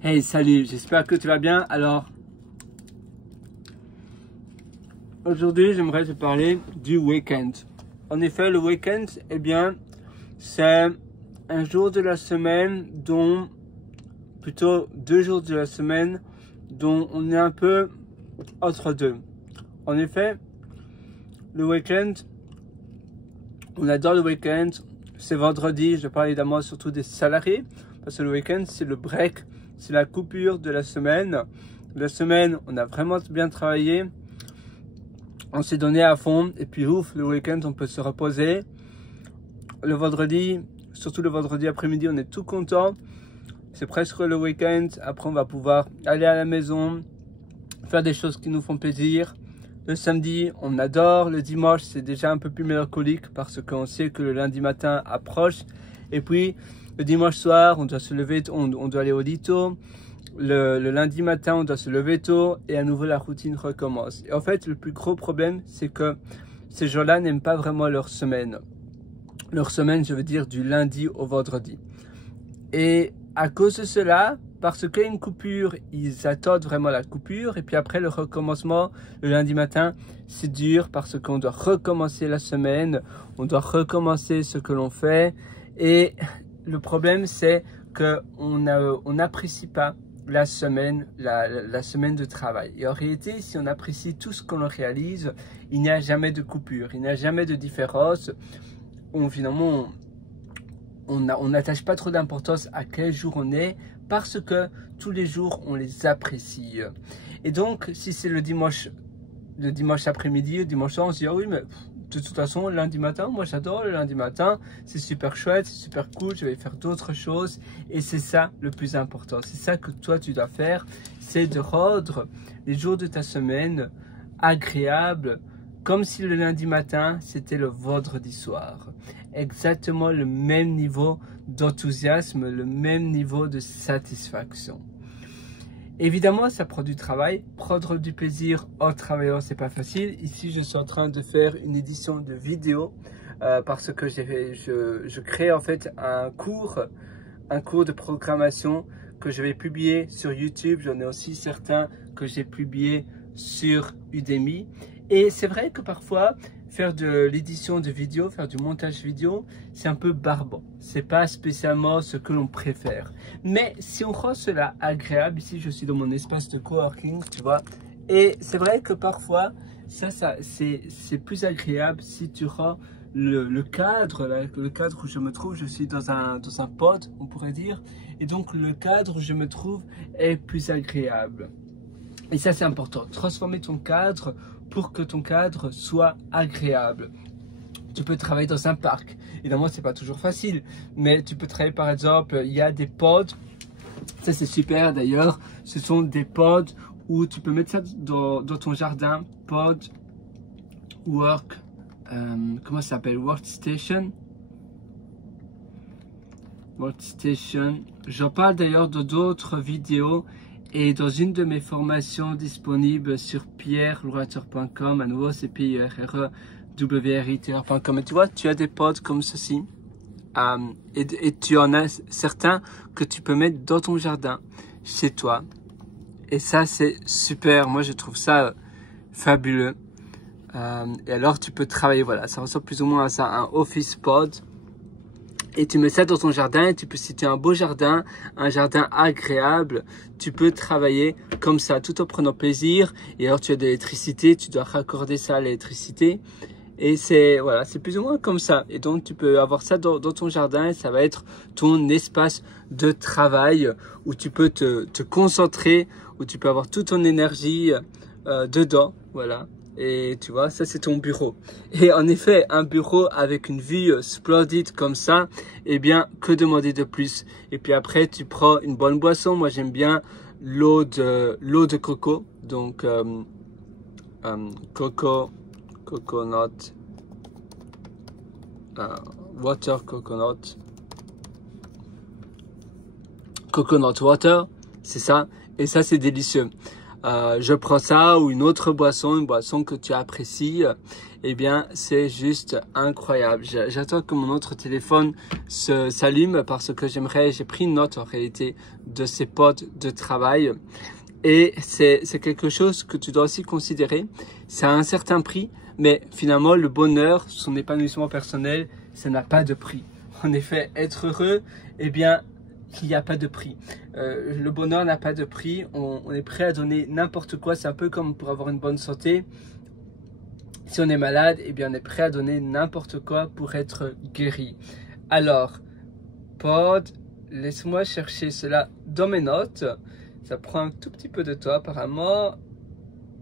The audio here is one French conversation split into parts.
Hey, salut, j'espère que tu vas bien. Alors, aujourd'hui, j'aimerais te parler du week-end. En effet, le week-end, eh bien, c'est un jour de la semaine plutôt 2 jours de la semaine dont on est un peu entre deux. En effet, le week-end, on adore le week-end. C'est vendredi, je parle évidemment surtout des salariés, parce que le week-end, c'est le break, c'est la coupure de la semaine. La semaine, on a vraiment bien travaillé, on s'est donné à fond, et puis ouf, le week-end, on peut se reposer. Le vendredi, surtout le vendredi après-midi, on est tout content. C'est presque le week-end. Après, on va pouvoir aller à la maison, faire des choses qui nous font plaisir. Le samedi, on adore. Le dimanche, c'est déjà un peu plus mélancolique parce qu'on sait que le lundi matin approche. Et puis, le dimanche soir, on doit se lever, on doit aller au lit tôt. Le lundi matin, on doit se lever tôt et à nouveau la routine recommence. Et en fait, le plus gros problème, c'est que ces gens-là n'aiment pas vraiment leur semaine. Leur semaine, je veux dire du lundi au vendredi. Et à cause de cela, parce qu'il y a une coupure, ils attendent vraiment la coupure. Et puis après, le recommencement, le lundi matin, c'est dur parce qu'on doit recommencer la semaine. On doit recommencer ce que l'on fait. Et le problème, c'est qu'on n'apprécie pas la semaine, la semaine de travail. Et en réalité, si on apprécie tout ce qu'on réalise, il n'y a jamais de coupure, il n'y a jamais de différence. Finalement, on n'attache pas trop d'importance à quel jour on est parce que tous les jours, on les apprécie. Et donc, si c'est le dimanche après-midi, le dimanche soir, on se dit, ah oui, mais de toute façon, lundi matin, moi j'adore le lundi matin, c'est super chouette, c'est super cool, je vais faire d'autres choses. Et c'est ça le plus important. C'est ça que toi, tu dois faire, c'est de rendre les jours de ta semaine agréables, comme si le lundi matin, c'était le vendredi soir. Exactement le même niveau d'enthousiasme, le même niveau de satisfaction. Évidemment, ça prend du travail. Prendre du plaisir en travaillant, c'est pas facile. Ici, je suis en train de faire une édition de vidéo parce que je crée en fait un cours de programmation que je vais publier sur YouTube. J'en ai aussi certains que j'ai publiés sur Udemy. Et c'est vrai que parfois, faire de l'édition de vidéo, faire du montage vidéo, c'est un peu barbant. C'est pas spécialement ce que l'on préfère. Mais si on rend cela agréable, ici je suis dans mon espace de coworking, tu vois. Et c'est vrai que parfois, c'est plus agréable si tu rends le cadre où je me trouve, je suis dans un pod, on pourrait dire. Et donc le cadre où je me trouve est plus agréable. Et ça, c'est important. Transformer ton cadre pour que ton cadre soit agréable. Tu peux travailler dans un parc. Évidemment, c'est pas toujours facile, mais tu peux travailler, par exemple, il y a des pods. Ça, c'est super d'ailleurs. Ce sont des pods où tu peux mettre ça dans ton jardin. Pod, work, comment ça s'appelle? Workstation. Workstation. J'en parle d'ailleurs dans d'autres vidéos. Et dans une de mes formations disponibles sur pierrelwriter.com, à nouveau c'est pierrelwriter.com. Et tu vois, tu as des pods comme ceci. Et tu en as certains que tu peux mettre dans ton jardin, chez toi. Et ça, c'est super. Moi, je trouve ça fabuleux. Et alors, tu peux travailler, voilà, ça ressemble plus ou moins à ça, un office pod. Et tu mets ça dans ton jardin et tu peux, si tu as un beau jardin, un jardin agréable, tu peux travailler comme ça, tout en prenant plaisir. Et alors tu as de l'électricité, tu dois raccorder ça à l'électricité. Et c'est voilà, c'est plus ou moins comme ça. Et donc tu peux avoir ça dans ton jardin et ça va être ton espace de travail où tu peux te concentrer, où tu peux avoir toute ton énergie dedans, voilà. Et tu vois, ça c'est ton bureau. Et en effet, un bureau avec une vue splendide comme ça, eh bien, que demander de plus? Et puis après, tu prends une bonne boisson. Moi, j'aime bien l'eau de coco. Donc, coconut, water coconut water, c'est ça. Et ça, c'est délicieux. je prends ça ou une autre boisson, une boisson que tu apprécies, eh bien c'est juste incroyable. J'attends que mon autre téléphone s'allume parce que j'ai pris une note en réalité de ces potes de travail. Et c'est quelque chose que tu dois aussi considérer. C'est à un certain prix, mais finalement le bonheur, son épanouissement personnel, ça n'a pas de prix. En effet, être heureux, eh bien, il n'y a pas de prix. Le bonheur n'a pas de prix. On est prêt à donner n'importe quoi. C'est un peu comme pour avoir une bonne santé. Si on est malade, eh bien, on est prêt à donner n'importe quoi pour être guéri. Alors, pod, laisse-moi chercher cela dans mes notes. Ça prend un tout petit peu de temps apparemment.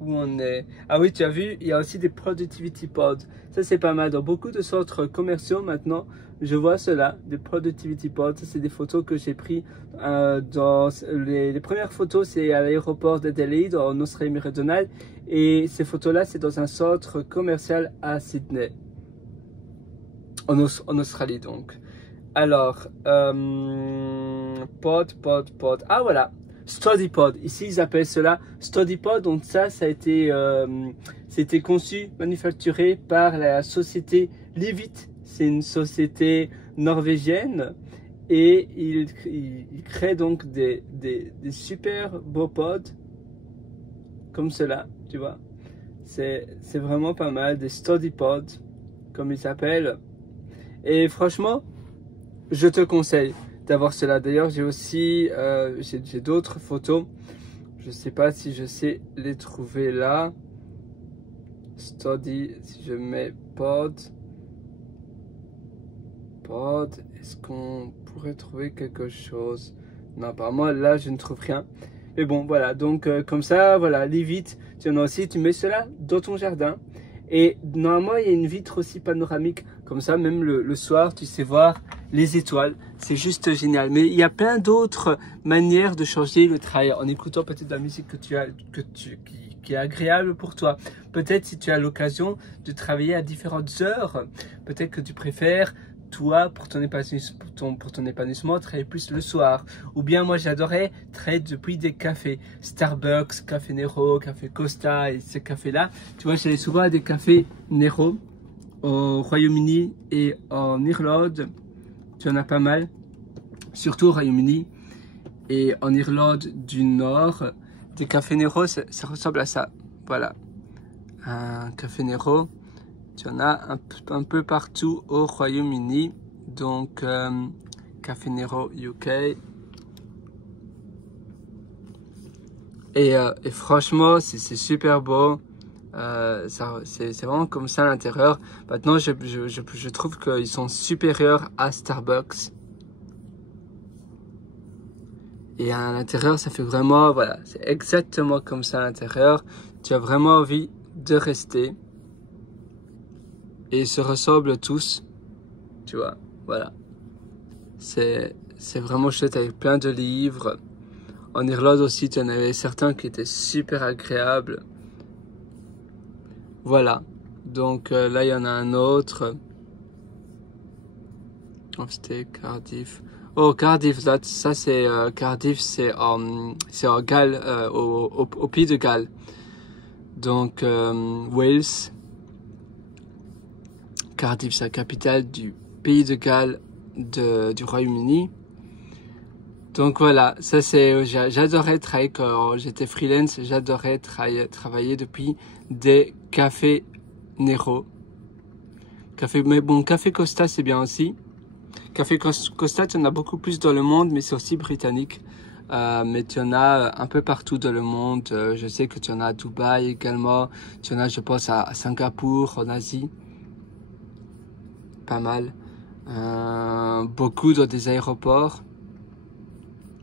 Où on est? Ah oui, tu as vu, il y a aussi des productivity pods. Ça, c'est pas mal. Dans beaucoup de centres commerciaux maintenant, je vois cela, des productivity pods. Ça, c'est des photos que j'ai prises dans les premières photos, c'est à l'aéroport d'Adelaide en Australie-Méridionale. Et ces photos-là, c'est dans un centre commercial à Sydney, en Australie donc. Alors, pod. Ah voilà. StudyPod, ici ils appellent cela StudyPod, donc ça a été conçu, manufacturé par la société Livit, c'est une société norvégienne et il crée donc des super beaux pods comme cela, tu vois, c'est vraiment pas mal, des StudyPod comme ils s'appellent et franchement je te conseille d'avoir cela. D'ailleurs, j'ai aussi j'ai d'autres photos. Je sais pas si je sais les trouver là. Study, si je mets pod, est-ce qu'on pourrait trouver quelque chose? Non, apparemment là je ne trouve rien. Mais bon, voilà. Donc comme ça, voilà, les vitres. Tu en as aussi. Tu mets cela dans ton jardin. Et normalement, il y a une vitre aussi panoramique. Comme ça, même le soir, tu sais voir les étoiles. C'est juste génial. Mais il y a plein d'autres manières de changer le travail en écoutant peut-être de la musique qui est agréable pour toi. Peut-être si tu as l'occasion de travailler à différentes heures, peut-être que tu préfères, toi, pour ton épanouissement, travailler plus le soir. Ou bien moi, j'adorais travailler depuis des cafés. Starbucks, Café Nero, Café Costa et ces cafés-là. Tu vois, j'allais souvent à des cafés Nero au Royaume-Uni et en Irlande. Tu en as pas mal, surtout au Royaume-Uni et en Irlande du Nord. Des cafés Nero, ça ressemble à ça. Voilà, un café Nero. Tu en as un peu partout au Royaume-Uni. Donc, Café Nero UK. Et franchement, c'est super beau. C'est vraiment comme ça à l'intérieur. Maintenant, je trouve qu'ils sont supérieurs à Starbucks. Et à l'intérieur, ça fait vraiment, voilà, c'est exactement comme ça à l'intérieur. Tu as vraiment envie de rester. Et ils se ressemblent tous, tu vois, voilà. C'est vraiment chouette avec plein de livres. En Irlande aussi, tu en avais certains qui étaient super agréables. Voilà, donc là il y en a un autre. Oh, c'était Cardiff. Oh, Cardiff, là, ça c'est Cardiff, c'est en Galles, au Pays de Galles. Donc Wales. Cardiff, c'est la capitale du Pays de Galles du Royaume-Uni. Donc voilà, ça c'est, j'adorais travailler quand j'étais freelance, j'adorais travailler depuis des cafés Nero. Mais bon, Café Costa c'est bien aussi. Café Costa, tu en as beaucoup plus dans le monde, mais c'est aussi britannique. Mais tu en as un peu partout dans le monde. Je sais que tu en as à Dubaï également. Tu en as, je pense, à Singapour, en Asie. Pas mal. Beaucoup dans des aéroports.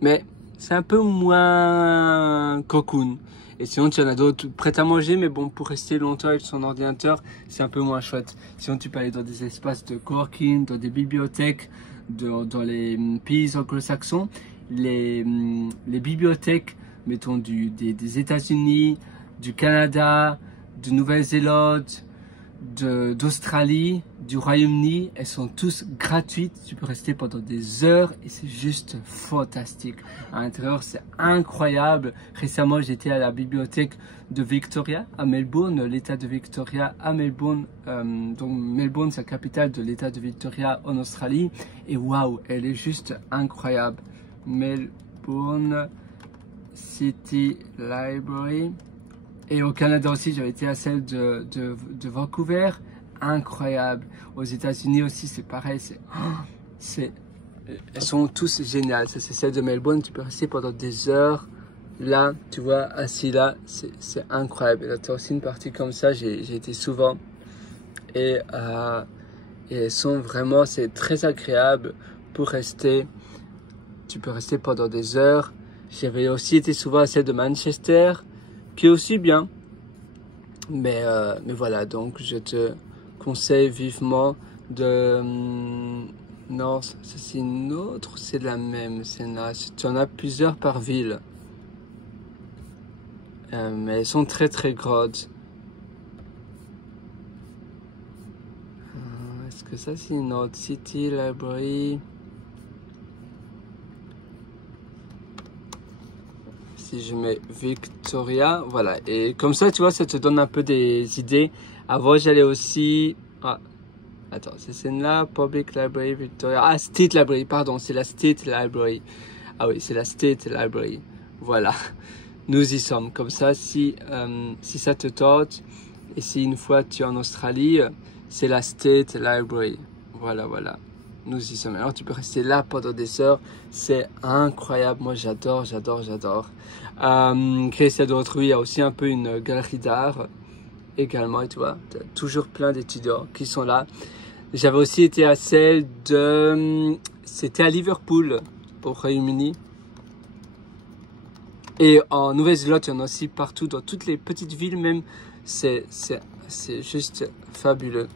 Mais c'est un peu moins cocoon. Et sinon, tu en as d'autres prêts à manger, mais bon, pour rester longtemps avec son ordinateur, c'est un peu moins chouette. Sinon, tu peux aller dans des espaces de coworking, dans des bibliothèques, dans les pays anglo-saxons. Les bibliothèques, mettons, des États-Unis, du Canada, de Nouvelle-Zélande, d'Australie, du Royaume-Uni, elles sont tous gratuites. Tu peux rester pendant des heures et c'est juste fantastique. À l'intérieur, c'est incroyable. Récemment, j'étais à la bibliothèque de Victoria à Melbourne, l'état de Victoria à Melbourne. Donc Melbourne, c'est la capitale de l'état de Victoria en Australie. Et waouh, elle est juste incroyable. Melbourne City Library. Et au Canada aussi, j'avais été à celle de Vancouver, incroyable. Aux États-Unis aussi, c'est pareil, elles sont tous géniales. Ça, c'est celle de Melbourne, tu peux rester pendant des heures. Là, tu vois, assis là, c'est incroyable. Là, tu as aussi une partie comme ça, j'ai été souvent. Et elles sont vraiment, c'est très agréable pour rester. Tu peux rester pendant des heures. J'avais aussi été souvent à celle de Manchester, qui est aussi bien, mais voilà, donc je te conseille vivement de non, ça c'est une autre, c'est la même, c'est là, tu en as plusieurs par ville, mais elles sont très très grandes. Est-ce que ça c'est une autre? City Library. Si je mets Victoria, voilà, et comme ça, tu vois, ça te donne un peu des idées. Avant, j'allais aussi... Ah, attends, c'est celle-là, Public Library Victoria. Ah, State Library, pardon, c'est la State Library. Ah oui, c'est la State Library. Voilà, nous y sommes. Comme ça, si ça te tente, et si une fois tu es en Australie, c'est la State Library. Voilà, voilà. Nous y sommes. Alors tu peux rester là pendant des heures. C'est incroyable. Moi j'adore, j'adore, j'adore. Qu'est-ce qu'il y a d'autre? Oui, il y a aussi un peu une galerie d'art également. Et tu vois, tu as toujours plein d'étudiants qui sont là. J'avais aussi été à celle de... C'était à Liverpool, au Royaume-Uni. Et en Nouvelle-Zélande, il y en a aussi partout, dans toutes les petites villes même. C'est juste fabuleux.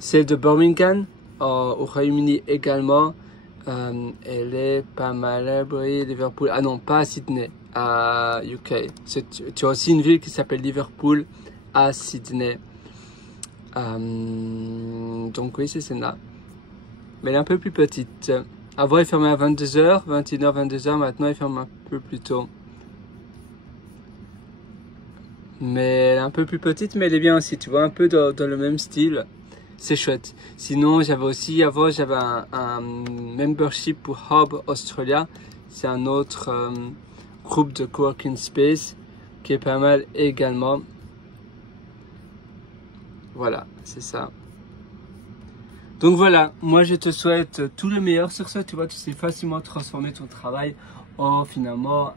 Celle de Birmingham, au Royaume-Uni également. Elle est pas mal. Liverpool. Ah non, pas à Sydney, à UK. Tu as aussi une ville qui s'appelle Liverpool à Sydney. Donc oui, c'est celle-là. Mais elle est un peu plus petite. Avant, elle fermait à 22h, 21h, 22h. Maintenant, elle ferme un peu plus tôt. Mais elle est un peu plus petite, mais elle est bien aussi. Tu vois, un peu dans le même style. C'est chouette. Sinon, j'avais aussi, avant, j'avais un membership pour Hub Australia. C'est un autre groupe de coworking space qui est pas mal également. Voilà, c'est ça. Donc voilà, moi je te souhaite tout le meilleur sur ça. Tu vois, tu sais facilement transformer ton travail en finalement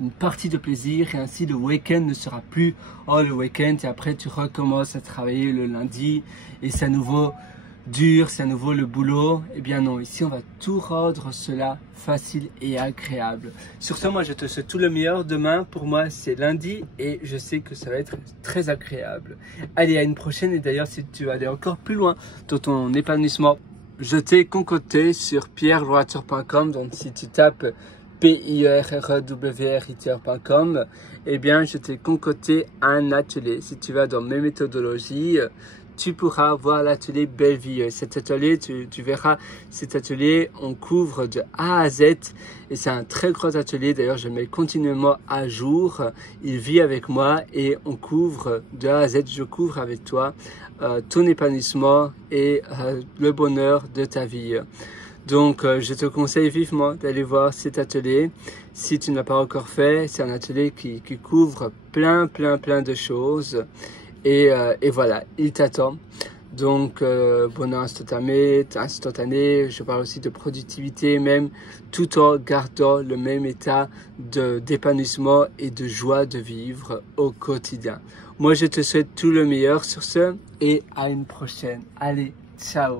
une partie de plaisir. Et ainsi le week-end ne sera plus le week-end et après tu recommences à travailler le lundi et c'est à nouveau dur, c'est à nouveau le boulot. Eh bien non, ici on va tout rendre cela facile et agréable. Sur ce, moi je te souhaite tout le meilleur. Demain pour moi c'est lundi et je sais que ça va être très agréable. Allez, à une prochaine. Et d'ailleurs si tu veux aller encore plus loin dans ton épanouissement, je t'ai concocté sur pierreloiture.com. Donc si tu tapes pierrewrit.com, eh bien je t'ai concocté un atelier. Si tu vas dans mes méthodologies, tu pourras voir l'atelier Belleville. Cet atelier, tu verras, cet atelier, on couvre de A à Z et c'est un très gros atelier. D'ailleurs, je mets continuellement à jour. Il vit avec moi et on couvre de A à Z. Je couvre avec toi ton épanouissement et le bonheur de ta vie. Donc, je te conseille vivement d'aller voir cet atelier. Si tu n'as pas encore fait, c'est un atelier qui couvre plein de choses. Et voilà, il t'attend. Donc, bonheur instantané, je parle aussi de productivité même, tout en gardant le même état d'épanouissement et de joie de vivre au quotidien. Moi, je te souhaite tout le meilleur sur ce et à une prochaine. Allez, ciao!